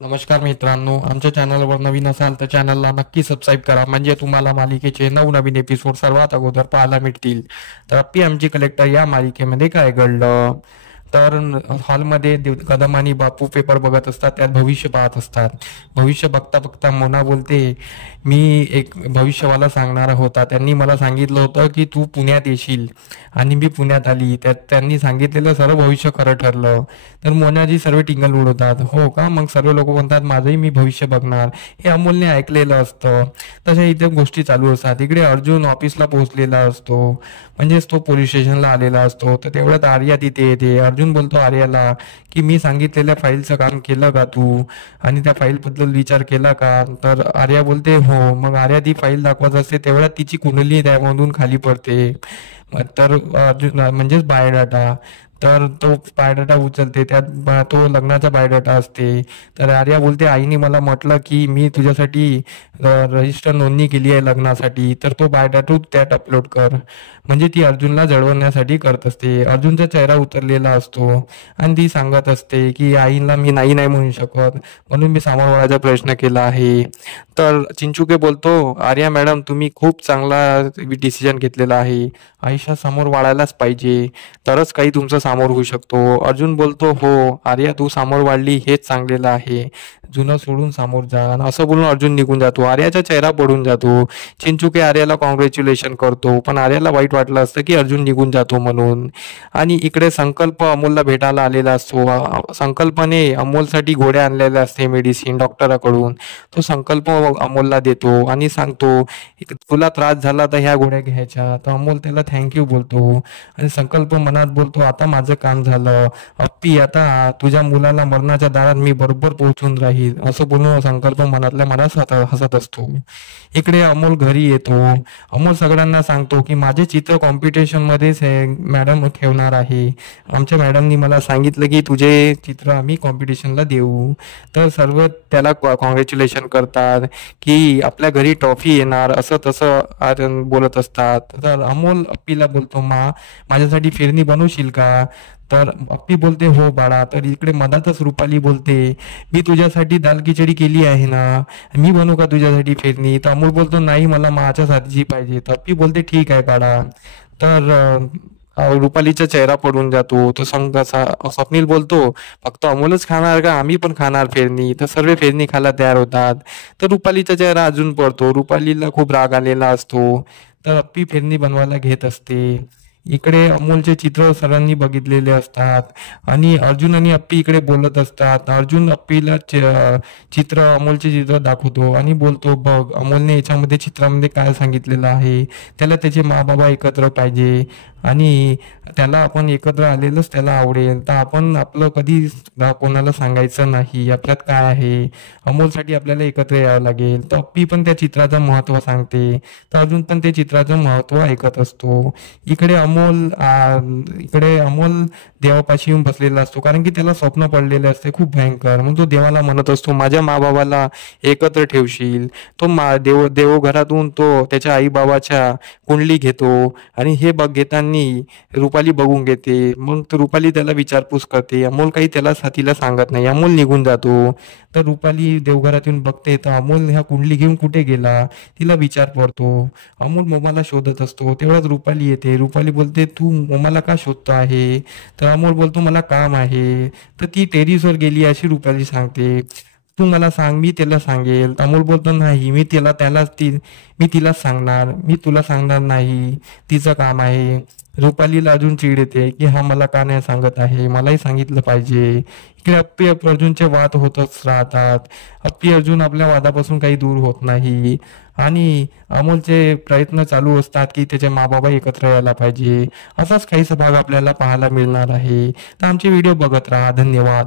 नमस्कार मित्रांनो, आमच्या चॅनलवर नवीन असाल तर चॅनलला नक्की सबस्क्राईब करा, म्हणजे तुम्हाला मालिकेचे नवनवीन एपिसोड सर्वात अगोदर पाहायला मिळतील. तर अप्पी आमची कलेक्टर या मालिकेमध्ये काय घडलं. तर हॉलमध्ये कदम आणि बापू पेपर बघत असतात, त्यात भविष्य पाहत असतात. भविष्य बघता बघता मोना बोलते, मी एक भविष्यवाला सांगणारा होता, त्यांनी मला सांगितलं होतं की तू पुण्यात येशील आणि मी पुण्यात आली. त्यात त्यांनी सांगितलेलं सर्व भविष्य खरं ठरलं. तर मोनाजी सर्व टिंगल उडवतात, हो का, मग सर्व लोक म्हणतात माझंही मी भविष्य बघणार. हे अमोलने ऐकलेलं असतं. तशा इथे गोष्टी चालू असतात. इकडे अर्जुन ऑफिसला पोहोचलेला असतो, म्हणजेच तो पोलीस स्टेशनला आलेला असतो. तर तेवढ्यात आर्या तिथे येते. अर्जुन बोलतो आर्याला की मी सांगितलेल्या फाईलचं काम केलं का तू, आणि त्या फाईल बद्दल विचार केला का. तर आर्या बोलते हो. मग आर्या ती फाईल दाखवत असते, तेवढ्यात तिची कुंडली त्यामधून खाली पडते. तर अर्जुन म्हणजेच बायोडाटा. तर तो बायोडाटा उचलते, त्यात तो लग्नाचा बायोडाटा असते. तर आर्या बोलते आईने मला म्हटलं की मी तुझ्यासाठी रजिस्टर नोंदणी केली आहे लग्नासाठी, तर तो बायोडाटा त्यात अपलोड कर. म्हणजे ती अर्जुनला जळवण्यासाठी करत असते. अर्जुनचा चेहरा उतरलेला असतो आणि ती सांगत असते की आईला मी नाही नाही म्हणू शकत, म्हणून मी सामोर वळायचा प्रयत्न केला आहे. तर चिंचुके बोलतो, आर्या मॅडम तुम्ही खूप चांगला डिसिजन घेतलेला आहे. आयुष्यात समोर वाढायलाच पाहिजे, तरच काही तुमचं सामोर होऊ शकतो. अर्जुन बोलतो हो आर्या, तू सामोर वाढली हेच चांगलेलं आहे. जुनं सोडून सामोर जा. आणि असं बोलून अर्जुन निघून जातो. आर्याचा चेहरा पडून जातो. चिंचुके आर्याला कॉंग्रॅच्युलेशन करतो, पण आर्याला वाईट वाटलं असतं की अर्जुन निघून जातो म्हणून. आणि इकडे संकल्प अमोलला भेटायला आलेला असतो. संकल्पने अमोलसाठी गोळ्या आणलेल्या असते मेडिसिन डॉक्टराकडून. तो संकल्प अमोलला देतो आणि सांगतो तुला त्रास झाला तर ह्या गोळ्या घ्यायच्या. तर अमोल त्याला थँक्यू बोलतो आणि संकल्प मनात बोलतो आता माझं काम झालं अप्पी, आता तुझ्या मुलाला मरणाच्या दारात मी बरोबर पोहोचून राहील. असं बोलून संकल्प मनातल्या मनात हसत असतो. इकडे अमोल घरी येतो. अमोल सगळ्यांना सांगतो की माझे चित्र कॉम्पिटिशन मध्येच मॅडम ठेवणार आहे. आमच्या मॅडमनी मला सांगितलं की तुझे चित्र आम्ही कॉम्पिटिशनला देऊ. तर सर्व त्याला कॉंग्रॅच्युलेशन करतात की आपल्या घरी ट्रॉफी येणार, असं तसं बोलत असतात. तर अमोल अप्पीला बोलतो माझ्यासाठी फिरणी बनवशील का. तर अप्पी बोलते हो बाळा. तर इकडे मधातच रुपाली बोलते मी तुझ्यासाठी दाल खिचडी केली आहे ना, मी बनवू का तुझ्यासाठी फिरणी. तर अमोल बोलतो नाही मला माझ्या साथीची पाहिजे. तर अप्पी बोलते ठीक आहे बाळा. तर रुपालीचा चेहरा पडून जातो. तो स्वप्नील बोलतो फक्त अमोलच खाणार का, आम्ही पण खाणार फिरणी. तर सर्व फिरणी खायला तयार होतात. तर रुपालीचा चेहरा अजून पडतो. रुपालीला खूप राग आलेला असतो. तर अप्पी फिरणी बनवायला घेत असते. इकडे अमोलचे चित्र सरांनी बघितलेले असतात आणि अर्जुन आणि अप्पी इकडे बोलत असतात. अर्जुन अप्पीला चित्र अमोलचे चित्र दाखवतो आणि बोलतो बघ अमोलने याच्यामध्ये चित्रामध्ये काय सांगितलेलं आहे, त्याला त्याचे बाबा एकत्र पाहिजे आणि त्याला आपण एकत्र आलेलंच त्याला आवडेल. तर आपण आपलं कधी कोणाला सांगायचं नाही आपल्यात काय आहे, अमोलसाठी आपल्याला एकत्र यावं लागेल. तर अप्पी पण त्या चित्राचं महत्त्व सांगते. तर अर्जुन पण ते चित्राचं महत्त्व ऐकत असतो. इकडे अमोल देवापाशी येऊन बसलेला असतो, कारण की त्याला स्वप्न पडलेले असते खूप भयंकर. मग तो देवाला म्हणत असतो माझ्या बाबाला एकत्र ठेवशील. तो देवघरातून तो त्याच्या आई बाबाच्या कुंडली घेतो आणि हे घेताना रुपाली बघून घेते. मग रुपाली त्याला विचारपूस करते. अमोल काही त्याला साथीला सांगत नाही. अमोल निघून जातो. तर रुपाली देवघरातून बघते तर अमोल ह्या कुंडली घेऊन कुठे गेला, तिला विचार पडतो. अमोल मोमाला शोधत असतो. तेवढ्यात रुपाली येते. रुपाली बोलते तू मोमाला का शोधतो आहे. तर अमोल बोलतो मला काम आहे. तर ती टेरिसवर गेली अशी रुपाली सांगते. तू मला सांग मी त्याला सांगेल. अमोल बोलतो नाही मी तिला सांगणार, मी तुला सांगणार नाही, तिचं काम आहे. रुपालीला अजून चीड येते की हा मला का नाही सांगत आहे, मलाही सांगितलं पाहिजे. इकडे अप्पी अर्जुनचे वाद होतच राहतात. अप्पी अर्जुन आपल्या वादापासून काही दूर होत नाही आणि अमोलचे प्रयत्न चालू असतात की त्याचे बाबा एकत्र यायला पाहिजे. असाच काहीसा भाग आपल्याला पाहायला मिळणार आहे. तर आमचे व्हिडिओ बघत राहा. धन्यवाद.